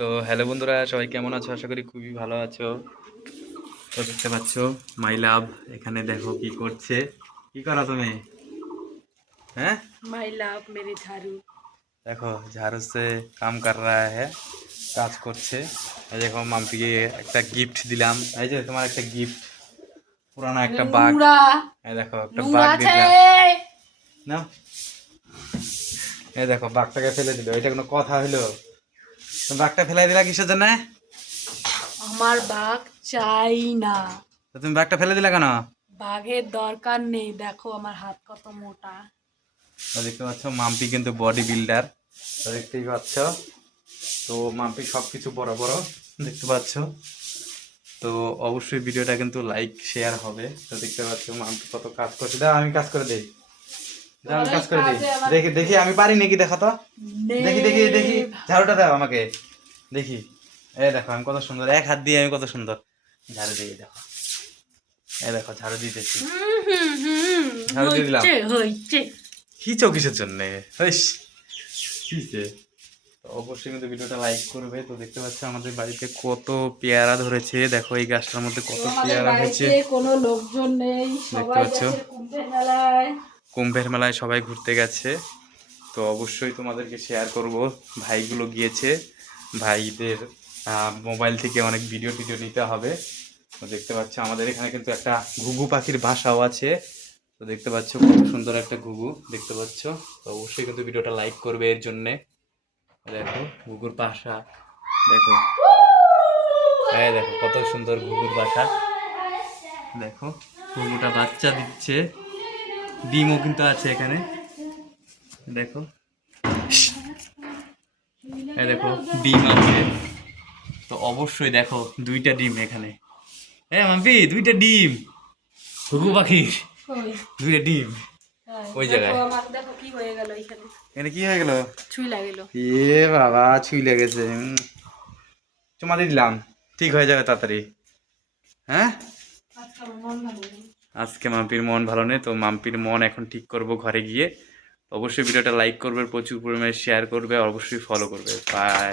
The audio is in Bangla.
তো হ্যালো বন্ধুরা, সবাই কেমন আছো? আশা করি খুবই ভালো আছো। তো দেখতে পাচ্ছ মাই লাভ এখানে দেখো কি করছে। কি করো তুমি? হ্যাঁ, माई लव मेरे झाड़ू। দেখো ঝাড়ু সে কাম কর রা হ্যাঁ, কাজ করছে। এই দেখো মাম্পিকে একটা গিফট দিলাম, এই যে তোমার একটা গিফট, পুরানো একটা বাগ। नूंगरा এই দেখো একটা বাগ नूंगरा छे। দিলাম না। এই দেখো বাঘটাকে ফেলে দিল, এটা কোনো কথা হইলো? তুমি বাঘটা ফেলে দিলা কিসের জন্য? আমার বাঘ চাই না। তো তুমি বাঘটা ফেলে দিলা কেন? বাঘের দরকার নেই, দেখো আমার হাত কত মোটা। তো দেখতে পাচ্ছ মাম্পি কিন্তু বডি বিল্ডার, তো দেখতেই পাচ্ছ। তো মাম্পি সব কিছু বড় বড় দেখতে পাচ্ছ। তো অবশ্যই ভিডিওটা কিন্তু লাইক শেয়ার হবে। তো দেখতে পাচ্ছ মাম্পি কত কাজ করছে। দাও আমি কাজ করে দিই, দাও আমি কাজ করে দিই। দেখি দেখি আমি পারি নাকি, দেখো তো। দেখি দেখি দেখি, ঝাড়ুটা দাও আমাকে দেখি। এই দেখো আমি কত সুন্দর, এক হাত দিয়ে আমি কত সুন্দর ঝাড়ু দিয়ে, দেখো। এই দেখো ঝাড়ু দিতেছি, ঝাড়ু দিয়ে দিলাম। হইছে কি চৌকিসের জন্যে হইস কিসে? তো অবশ্যই কিন্তু ভিডিওটা লাইক করবে। তো দেখতে পাচ্ছ আমাদের বাড়িতে কত পেয়ারা ধরেছে, দেখো এই গাছটার মধ্যে কত পেয়ারা হয়েছে। কোনো লোকজন নেই, দেখতে সবাই পাচ্ছ গেছে কুম্ভের মেলায়। কুম্ভের মেলায় সবাই ঘুরতে গেছে। তো অবশ্যই তোমাদেরকে শেয়ার করব, ভাইগুলো গিয়েছে, ভাইদের মোবাইল থেকে অনেক ভিডিও টিডিও নিতে হবে। তো দেখতে পাচ্ছ আমাদের এখানে কিন্তু একটা ঘুঘু পাখির বাসাও আছে। তো দেখতে পাচ্ছ কত সুন্দর একটা ঘুঘু দেখতে পাচ্ছ। তো অবশ্যই কিন্তু ভিডিওটা লাইক করবে এর জন্যে। দেখো ঘুঘুর বাসা, দেখো হ্যাঁ দেখো কত সুন্দর ঘুঘুর বাসা। দেখো ঘুঘুটা বাচ্চা দিচ্ছে, ডিমও কিন্তু আছে এখানে, দেখো। এই দেখো ডিম আছে। তো অবশ্যই দেখো দুইটা ডিম এখানে, হ্যাঁ মাম্পি দুইটা ডিম ঘুঘু পাখির, দুইটা ডিম ওই জায়গায়। দেখো কি হয়ে গেল এখানে, এখানে কি হয়ে গেল? ছুঁই লাগলো। এ বাবা ছুঁই লেগেছে, চুমা দিয়ে দিলাম, ঠিক হয়ে যাবে তাড়াতাড়ি। হ্যাঁ, আজকে আমার মন ভালো নেই। আজকে মাম্পির মন ভালো নেই, তো মাম্পির মন এখন ঠিক করব ঘরে গিয়ে। অবশ্যই ভিডিওটা লাইক করবে, প্রচুর পরিমাণে শেয়ার করবে, অবশ্যই ফলো করবে। বাই।